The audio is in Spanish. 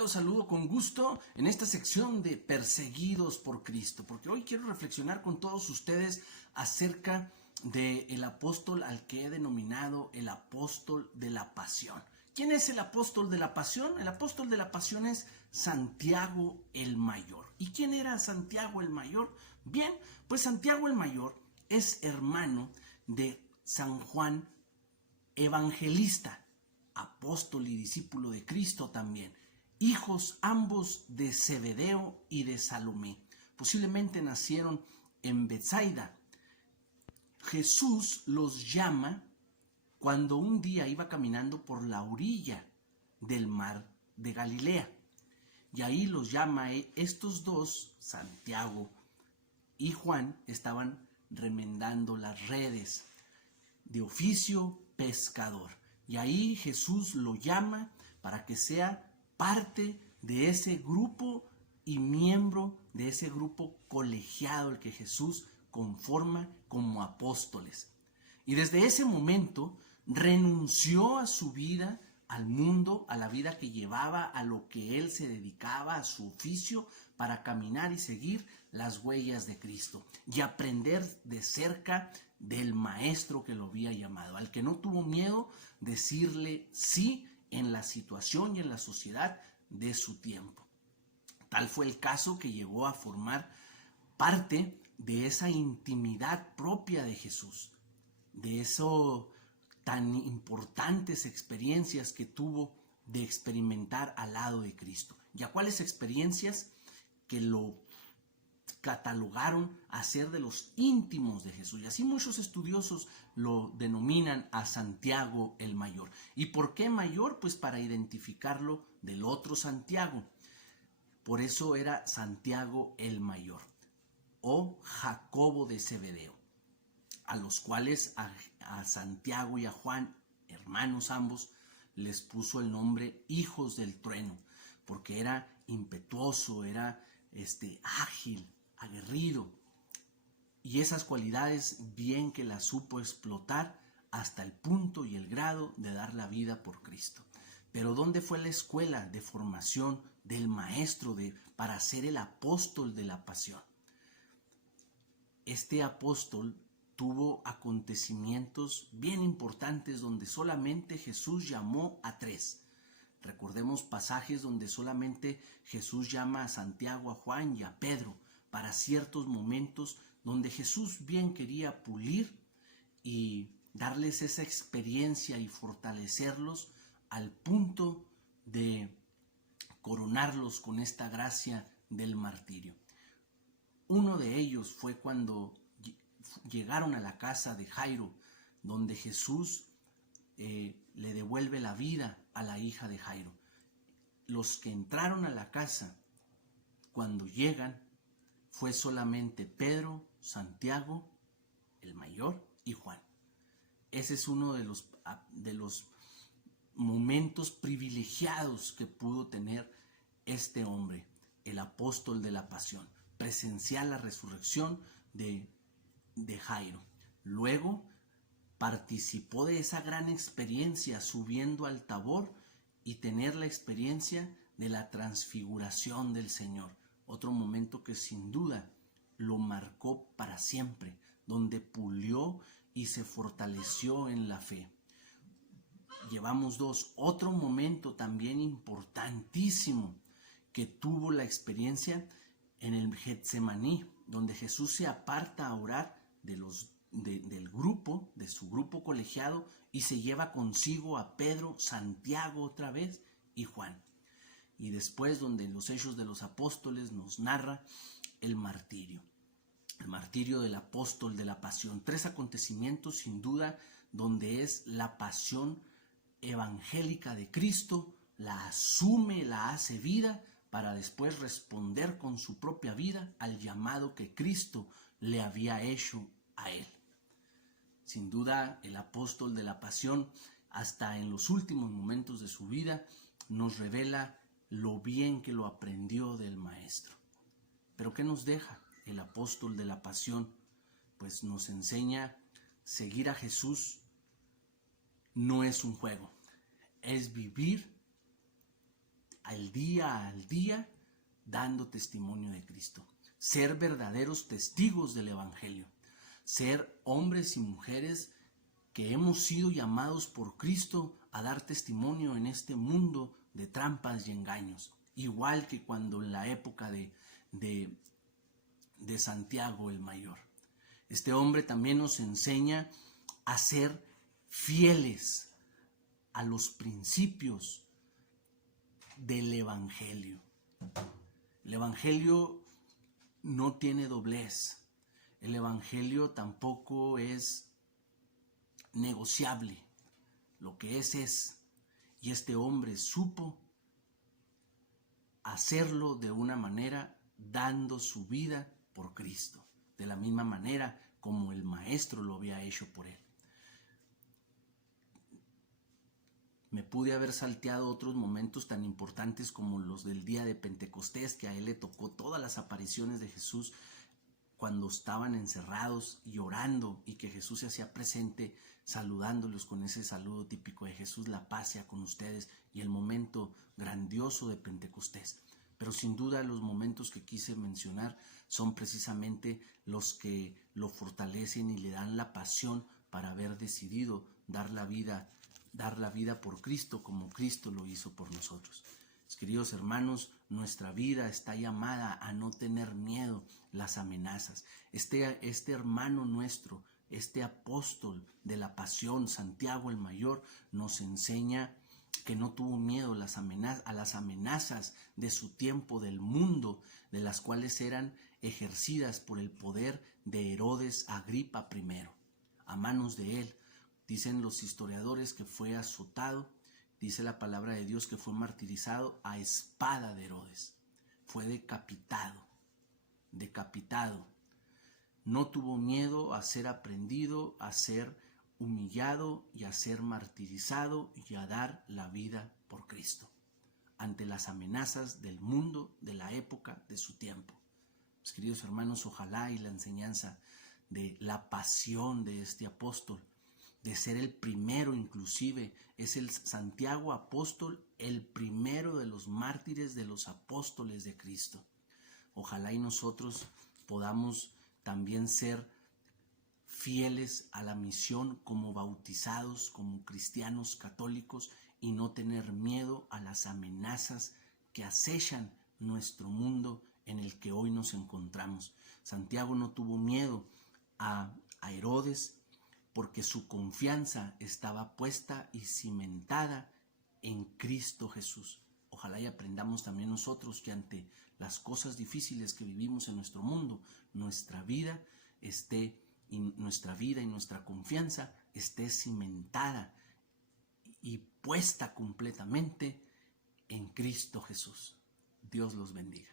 Los saludo con gusto en esta sección de Perseguidos por Cristo, porque hoy quiero reflexionar con todos ustedes acerca del apóstol al que he denominado el apóstol de la pasión. ¿Quién es el apóstol de la pasión? El apóstol de la pasión es Santiago el Mayor. ¿Y quién era Santiago el Mayor? Bien, pues Santiago el Mayor es hermano de San Juan Evangelista, apóstol y discípulo de Cristo también, hijos ambos de Zebedeo y de Salomé. Posiblemente nacieron en Betsaida. Jesús los llama cuando un día iba caminando por la orilla del mar de Galilea. Y ahí los llama, estos dos, Santiago y Juan, estaban remendando las redes, de oficio pescador. Y ahí Jesús lo llama para que sea parte de ese grupo y miembro de ese grupo colegiado el que Jesús conforma como apóstoles. Y desde ese momento renunció a su vida, al mundo, a la vida que llevaba, a lo que él se dedicaba, a su oficio, para caminar y seguir las huellas de Cristo y aprender de cerca del maestro que lo había llamado, al que no tuvo miedo decirle sí en la situación y en la sociedad de su tiempo. Tal fue el caso que llegó a formar parte de esa intimidad propia de Jesús, de eso tan importantes experiencias que tuvo de experimentar al lado de Cristo. ¿Y a cuáles experiencias? Que lo catalogaron a ser de los íntimos de Jesús. Y así muchos estudiosos lo denominan a Santiago el Mayor. ¿Y por qué mayor? Pues para identificarlo del otro Santiago. Por eso era Santiago el Mayor o Jacobo de Zebedeo, a los cuales a Santiago y a Juan, hermanos ambos, les puso el nombre hijos del trueno, porque era impetuoso, era ágil, aguerrido, y esas cualidades bien que las supo explotar hasta el punto y el grado de dar la vida por Cristo. Pero ¿dónde fue la escuela de formación del maestro para ser el apóstol de la pasión? Este apóstol tuvo acontecimientos bien importantes donde solamente Jesús llamó a 3. Recordemos pasajes donde solamente Jesús llama a Santiago, a Juan y a Pedro para ciertos momentos donde Jesús bien quería pulir y darles esa experiencia y fortalecerlos al punto de coronarlos con esta gracia del martirio. Uno de ellos fue cuando llegaron a la casa de Jairo, donde Jesús le devuelve la vida a la hija de Jairo. Los que entraron a la casa cuando llegan fue solamente Pedro, Santiago, el mayor, y Juan. Ese es uno de los momentos privilegiados que pudo tener este hombre, el apóstol de la pasión, presenciar la resurrección de Jairo. Luego participó de esa gran experiencia subiendo al Tabor y tener la experiencia de la transfiguración del Señor. Otro momento que sin duda lo marcó para siempre, donde pulió y se fortaleció en la fe. Llevamos 2. Otro momento también importantísimo que tuvo la experiencia en el Getsemaní, donde Jesús se aparta a orar del grupo, de su grupo colegiado, y se lleva consigo a Pedro, Santiago otra vez y Juan. Y después donde en los Hechos de los Apóstoles nos narra el martirio del apóstol de la pasión. 3 acontecimientos sin duda donde es la pasión evangélica de Cristo, la asume, la hace vida, para después responder con su propia vida al llamado que Cristo le había hecho a él. Sin duda, el apóstol de la pasión, hasta en los últimos momentos de su vida, nos revela lo bien que lo aprendió del maestro. Pero ¿qué nos deja el apóstol de la pasión? Pues nos enseña seguir a Jesús no es un juego, es vivir al día dando testimonio de Cristo. Ser verdaderos testigos del Evangelio. Ser hombres y mujeres que hemos sido llamados por Cristo a dar testimonio en este mundo de trampas y engaños. Igual que cuando en la época de Santiago el Mayor. Este hombre también nos enseña a ser fieles a los principios del Evangelio. El Evangelio no tiene doblez. El Evangelio tampoco es negociable. Lo que es. Y este hombre supo hacerlo de una manera dando su vida por Cristo, de la misma manera como el Maestro lo había hecho por él. Me pude haber salteado otros momentos tan importantes como los del día de Pentecostés, que a él le tocó todas las apariciones de Jesús cuando estaban encerrados y orando, y que Jesús se hacía presente saludándolos con ese saludo típico de Jesús: la paz sea con ustedes, y el momento grandioso de Pentecostés. Pero sin duda los momentos que quise mencionar son precisamente los que lo fortalecen y le dan la pasión para haber decidido dar la vida por Cristo, como Cristo lo hizo por nosotros. Queridos hermanos, nuestra vida está llamada a no tener miedo las amenazas. Este hermano nuestro, este apóstol de la pasión, Santiago el Mayor, nos enseña que no tuvo miedo a las amenazas de su tiempo, del mundo, de las cuales eran ejercidas por el poder de Herodes Agripa I, a manos de él. Dicen los historiadores que fue azotado, dice la palabra de Dios que fue martirizado a espada de Herodes, fue decapitado. No tuvo miedo a ser aprendido, a ser humillado y a ser martirizado y a dar la vida por Cristo, ante las amenazas del mundo, de la época, de su tiempo. Pues, queridos hermanos, ojalá y la enseñanza de la pasión de este apóstol, de ser el primero, inclusive es el Santiago apóstol, el primero de los mártires, de los apóstoles de Cristo. Ojalá y nosotros podamos también ser fieles a la misión como bautizados, como cristianos católicos, y no tener miedo a las amenazas que acechan nuestro mundo en el que hoy nos encontramos. Santiago no tuvo miedo a Herodes, porque su confianza estaba puesta y cimentada en Cristo Jesús. Ojalá y aprendamos también nosotros que ante las cosas difíciles que vivimos en nuestro mundo, nuestra vida y nuestra confianza esté cimentada y puesta completamente en Cristo Jesús. Dios los bendiga.